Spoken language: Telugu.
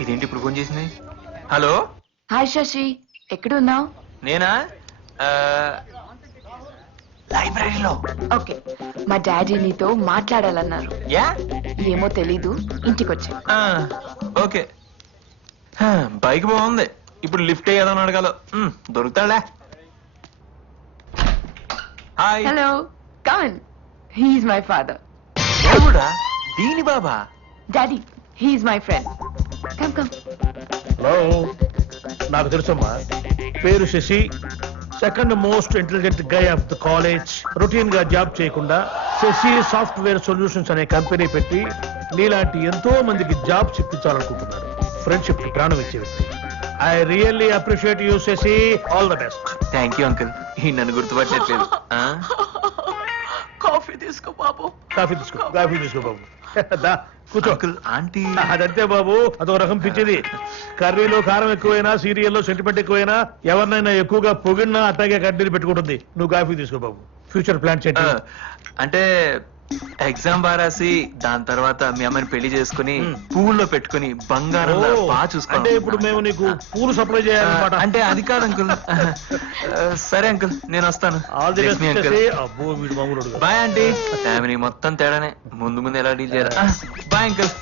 ఇదేంటి ఇప్పుడు ఫోన్ చేసింది? హలో, హాయ్ శశి, ఎక్కడున్నావు? నేనా? లైబ్రరీలో. ఓకే, మా డాడీ నీతో మాట్లాడాలన్నారు. యా, ఏమో తెలీదు, ఇంటికొచ్చా. ఓకే. బైక్ బాగుంది, ఇప్పుడు లిఫ్ట్ అయ్యేదని అడగాలి. దొరుకుతాడా? Hi. Hello, come on. He's my father. ఎవడా? దీని బాబా? Daddy, he's my friend. Come come. Hello, నాకు తెలుసమ్మా. పేరు Shashi, second most intelligent guy of the college. Routine గా జాబ్ చేయకుండా శశి సాఫ్ట్వేర్ సొల్యూషన్స్ అనే కంపెనీ పెట్టి నీలాంటి ఎంతో మందికి జాబ్స్ ఇప్పించాలనుకుంటున్నాడు. ఫ్రెండ్షిప్ కి ప్రాణం ఇచ్చే వ్యక్తి. I really appreciate you Shashi. All the best. Thank you uncle. ఈ నన్ను గుర్తుపట్టట్లేదు. కాఫీ తీసుకో బాబు. కాఫీ తీసుకో బాబు. దా కూర్చో. Uncle, aunty. అదంతే బాబు, అదొక రకం పిచ్చిది. కర్రీలో కారం ఎక్కువైనా, సీరియల్లో సెంటిమెంట్ ఎక్కువైనా, ఎవరినైనా ఎక్కువగా పొగిడినా అట్టాగే కడ్డీలు పెట్టుకుంటుంది. నువ్వు కాఫీ తీసుకో బాబు. ఫ్యూచర్ ప్లాన్ చేయండి. అంటే ఎగ్జామ్ బాగా రాసి దాని తర్వాత మీ అమ్మని పెళ్లి చేసుకుని పువ్వుల్లో పెట్టుకుని బంగారం బాగా అంటే చూసుకోవాలి. ఇప్పుడు మేము నీకు పూలు సప్లై చేయాలన్నమాట. అంటే అది కాదు అంకుల్. సరే అంకుల్, నేను వస్తాను. ఆల్ ది బెస్ట్ చేసి. అబ్బో వీడు మామూలు బాయ్ ఆంటీ. ఫ్యామిలీ మొత్తం తేడానే. ముందు ఎలా డీల్ చేయాలి. Bye uncle.